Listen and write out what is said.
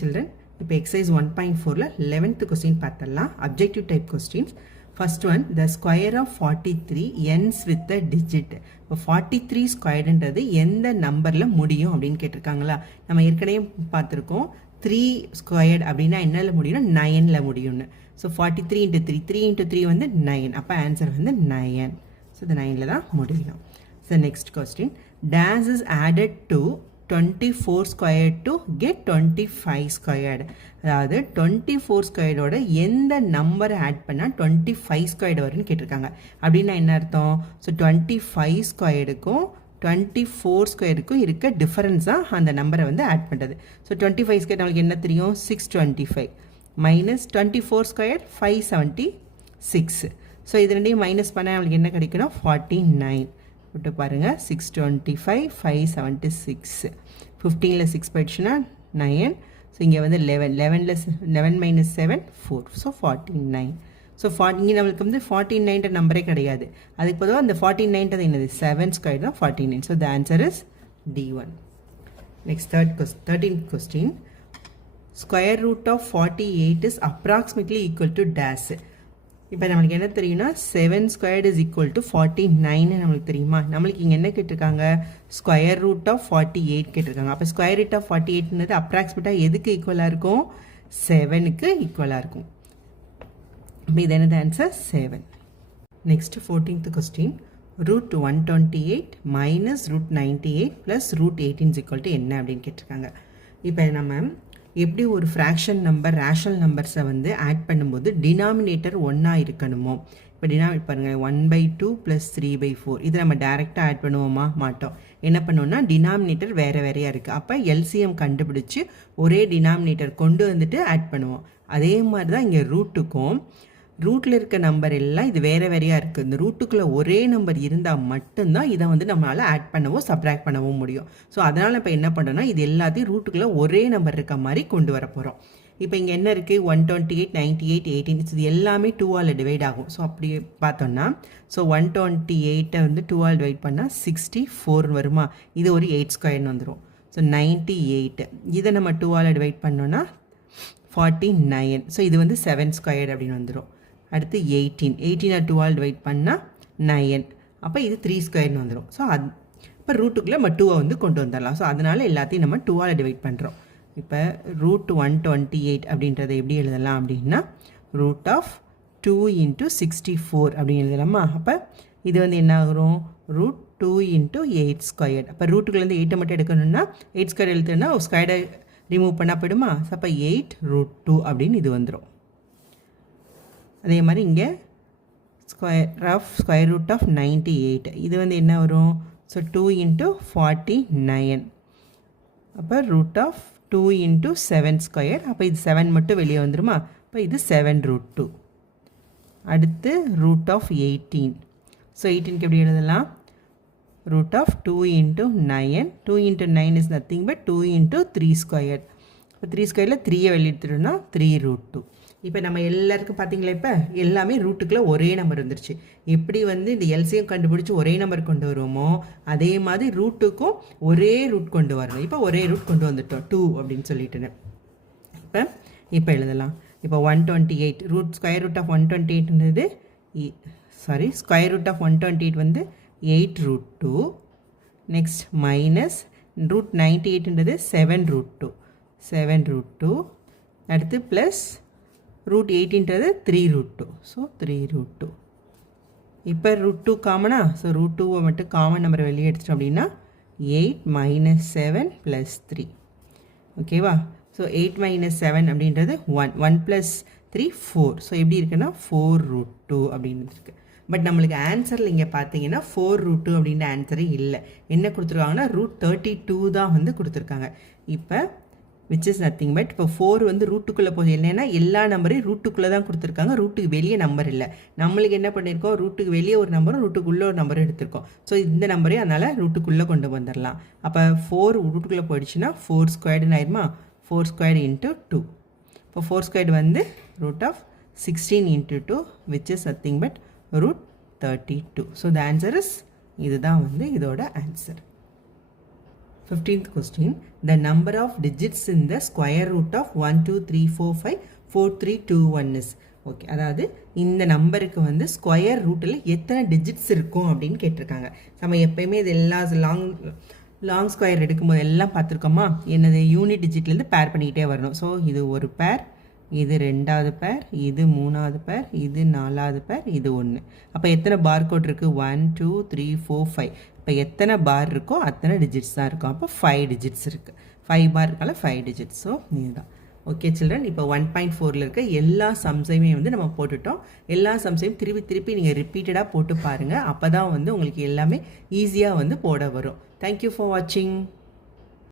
Children, இப்போ exercise 1.4ல 11th question பார்த்தலாம். Objective type questions. First one, the square of 43 ends with a digit. இப்போ 43 squaredன்றது எந்த நம்பர்ல முடியும் அப்படின்னு கேட்டிருக்காங்களா? நம்ம ஏற்கனவே பார்த்திருக்கோம் 3 squared அப்படின்னா என்னல முடியும்னா 9ல முடியும்னு. So 43 into 3, 3 into 3 வந்து 9. அப்ப ஆன்சர் வந்து 9. So the 9ல தான் முடியும். So next question, dash is added to 24 squared to get 25 squared. அதாவது 24 squared ஓட எந்த நம்பர் ஆட் பண்ணா 25 squared வரும்னு கேட்டிருக்காங்க. அப்படின்னா என்ன அர்த்தம்? ஸோ 25 ஸ்கொயர்டுக்கும் 24 ஸ்கொயருக்கும் இருக்க டிஃபரன்ஸாக அந்த நம்பரை வந்து ஆட் பண்ணுறது. ஸோ 25 ஸ்கொயர் நம்மளுக்கு என்ன தெரியும்? 625 மைனஸ் 24 ஸ்கொயர் 576. ஸோ இது ரெண்டையும் மைனஸ் பண்ணால் நம்மளுக்கு என்ன கிடைக்கணும்? 49. விட்டு பாருங்கள், 625 576. 15ல் 6 போயிடுச்சுன்னா 9. ஸோ இங்கே வந்து 11 மைனஸ் 7 4. ஸோ 49. ஸோ இங்கே நம்மளுக்கு வந்து 49 நம்பரே கிடையாது. அதுக்கு பொதுவாக அந்த 49 என்னது 7 ஸ்கொயர் தான் 49. So the answer is D1. Next 13th question, square root of 48 is approximately equal to dash. இப்போ நம்மளுக்கு என்ன தெரியும்னா 7 ஸ்கொயர்டு இஸ் ஈக்குவல் டு 49 நம்மளுக்கு தெரியுமா? நம்மளுக்கு இங்கே என்ன கேட்டிருக்காங்க? ஸ்கொயர் ரூட் ஆஃப் 48 கேட்டிருக்காங்க. அப்போ ஸ்கொயர் ரூட் ஆஃப் 48ன்றது அப்ராக்சிமேட்டாக எதுக்கு ஈக்குவலாக இருக்கும்? 7க்கு ஈக்குவலாக இருக்கும். இப்போ இது என்னது answer? 7. Next 14th question, root 128 minus root 98 plus root 18 is equal to என்ன அப்படின்னு கேட்டிருக்காங்க. இப்போ நம்ம எப்படி ஒரு ஃப்ராக்ஷன் நம்பர் ரேஷனல் நம்பர்ஸை வந்து ஆட் பண்ணும்போது டினாமினேட்டர் ஒன்றா இருக்கணுமோ? இப்போ டினாமினேட் பாருங்கள், 1/2 ப்ளஸ் 3/4. இதை நம்ம டேரெக்டாக ஆட் பண்ணுவோமா? மாட்டோம். என்ன பண்ணுவோம்னா டினாமினேட்டர் வேறு வேறையாக இருக்குது. அப்போ எல்சிஎம் கண்டுபிடிச்சி ஒரே டினாமினேட்டர் கொண்டு வந்துட்டு ஆட் பண்ணுவோம். அதே மாதிரி தான் இங்கே ரூட்டுக்கும் ரூட்டில் இருக்க நம்பர் எல்லாம் இது வேறு வேறையாக இருக்குது. இந்த ரூட்டுக்குள்ளே ஒரே நம்பர் இருந்தால் மட்டும்தான் இதை வந்து நம்மளால் ஆட் பண்ணவோ சப்ராக்ட் பண்ணவும் முடியும். ஸோ அதனால் இப்போ என்ன பண்ணுறோன்னா இது எல்லாத்தையும் ரூட்டுக்குள்ளே ஒரே நம்பர் இருக்க மாதிரி கொண்டு வர போகிறோம். இப்போ இங்கே என்ன இருக்குது? 128 98 18 இது எல்லாமே 2ஆல் டிவைட் ஆகும். ஸோ அப்படி பார்த்தோன்னா ஸோ 128 வந்து 2ஆல் டிவைட் பண்ணால் 64 வருமா? இது ஒரு 8 ஸ்கொயர்னு வந்துடும். ஸோ 98 இதை நம்ம 2ஆல் டிவைட் பண்ணோன்னா 49. ஸோ இது வந்து 7 ஸ்கொயர்டு அப்படின்னு வந்துடும். அடுத்து 18 2ஆல் டிவைட் பண்ணால் 9. அப்போ இது 3 ஸ்கொயர்னு வந்துடும். ஸோ இப்போ ரூட்டுக்குள்ளே நம்ம 2 வந்து கொண்டு வந்துடலாம். ஸோ அதனால் எல்லாத்தையும் நம்ம 2ஆல் டிவைட் பண்ணுறோம். இப்போ ரூட் 128 அப்படின்றத எப்படி எழுதலாம் அப்படின்னா ரூட் ஆஃப் 2 இன்ட்டு 64 அப்படின்னு எழுதலாமா? அப்போ இது வந்து என்ன ஆகும்? Root 2 into 8 square. அப்போ ரூட்டுக்குள்ளேருந்து 8 மட்டும் எடுக்கணும்னா 8 ஸ்கொயர் எழுத்துனா ஒரு ஸ்கொயரை ரிமூவ் பண்ணால் போயிடுமா? ஸோ அப்போ 8 ரூட் 2 அப்படின்னு இது வந்துடும். அதே மாதிரி இங்கே ஸ்கொயர் ரூட் ஆஃப் 98 இது வந்து என்ன வரும்? So 2 into 49. அப்போ ரூட் ஆஃப் 2 இன்ட்டு 7 ஸ்கொயர். அப்போ இது 7 மட்டும் வெளியே வந்துடுமா? அப்போ இது 7 ரூட் 2. அடுத்து ரூட் ஆஃப் 18. ஸோ 18க்கு எப்படி எழுதலாம்? Root of 2 into 9. 2 into 9 is nothing but 2 into 3 square. இப்போ 3 ஸ்கொயரில் 3யை வெளியே எடுத்துட்டோம்னா 3 ரூட் 2. இப்போ நம்ம எல்லாருக்கும் பார்த்தீங்களா இப்போ எல்லாமே ரூட்டுக்குள்ளே ஒரே நம்பர் வந்துருச்சு. எப்படி வந்து இந்த எல்சிஎம் கண்டுபிடிச்சி ஒரே நம்பர் கொண்டு வருவோமோ அதே மாதிரி ரூட்டுக்கும் ஒரே ரூட் கொண்டு வரணும். இப்போ ஒரே ரூட் கொண்டு வந்துட்டோம் 2 அப்படின்னு சொல்லிட்டுன்னு. இப்போ எழுதலாம். இப்போ 128 ரூட் ஸ்கொயர் ரூட் ஆஃப் 128ன்றது ஸ்கொயர் ரூட் ஆஃப் 128 வந்து 8 ரூட் 2. நெக்ஸ்ட் மைனஸ் ரூட் 98ன்றது 7 ரூட் 2. 7 ரூட் 2. அடுத்து ப்ளஸ் ரூட் 18ன்றது 3 ரூட் 2. So 3 root 2. இப்போ ரூட் 2 காமனா? ஸோ ரூட் 2வை மட்டும் காமன் நம்பரை வெளியே எடுத்துட்டோம் அப்படின்னா 8 மைனஸ் 7 ப்ளஸ் 3. ஓகேவா? ஸோ 8 மைனஸ் 7 அப்படின்றது 1 ப்ளஸ் 3 4. ஸோ எப்படி இருக்குன்னா 4 ரூட் 2 அப்படின்னு இருக்குது. பட் நம்மளுக்கு ஆன்சரில் இங்கே பார்த்தீங்கன்னா 4 ரூட் 2 அப்படின்ற ஆன்சரே இல்லை. என்ன கொடுத்துருக்காங்கன்னா ரூட் 32 தான் வந்து கொடுத்துருக்காங்க. இப்போ விச் இஸ் நத்திங் பட் இப்போ 4 வந்து ரூட்டுக்குள்ளே போகுது. இல்லைன்னா எல்லா நம்பரையும் ரூட்டுக்குள்ளே தான் கொடுத்துருக்காங்க, ரூட்டுக்கு வெளியே நம்பர் இல்லை. நம்மளுக்கு என்ன பண்ணியிருக்கோம்? ரூட்டுக்கு வெளியே ஒரு நம்பரும் ரூட்டுக்குள்ளே ஒரு நம்பரும் எடுத்திருக்கோம். ஸோ இந்த நம்பரையும் அதனால் ரூட்டுக்குள்ளே கொண்டு வந்துடலாம். அப்போ 4 ரூட்டுக்குள்ளே போயிடுச்சுன்னா 4 ஸ்கொயர்டுன்னு ஆயிடுமா? 4 ஸ்கொயர்டு இன்ட்டு 2. இப்போ 4 ஸ்கொயர்டு வந்து root of 16 into 2 which is nothing but root 32. So the answer is இதுதான் வந்து இதோட answer. 15th question, the number of digits in the square root of 1, 2, 3, 4, 5, 4, 3, 2, 1 is. Okay, அதாவது இந்த நம்பருக்கு வந்து ஸ்கொயர் ரூட்டில் எத்தனை டிஜிட்ஸ் இருக்கும் அப்படின்னு கேட்டிருக்காங்க. நம்ம எப்பயுமே இது எல்லா லாங் ஸ்கொயர் எடுக்கும்போது எல்லாம் பார்த்துருக்கோமா, என்னது யூனிட் டிஜிட்லேருந்து பேர் பண்ணிக்கிட்டே வரணும். ஸோ இது ஒரு பேர், இது ரெண்டாவது பேர், இது மூணாவது பேர், இது நாலாவது பேர், இது ஒன்று. அப்போ எத்தனை பார் கோட் இருக்குது? 1, 2, 3, 4, 5. இப்போ எத்தனை பார் இருக்கோ அத்தனை டிஜிட்ஸ் தான் இருக்கும். அப்போ 5 டிஜிட்ஸ் இருக்குது. 5 பார் இருக்கால 5 டிஜிட்ஸ். ஸோ இதுதான். ஓகே சில்ட்ரன், இப்போ 1.4ல் இருக்க எல்லா சம்ஸையுமே வந்து நம்ம போட்டுட்டோம். எல்லா சம்ஸையும் திருப்பி நீங்கள் ரிப்பீட்டடாக போட்டு பாருங்கள். அப்போ தான் வந்து உங்களுக்கு எல்லாமே ஈஸியாக வந்து போட வரும். தேங்க்யூ ஃபார் வாட்சிங்.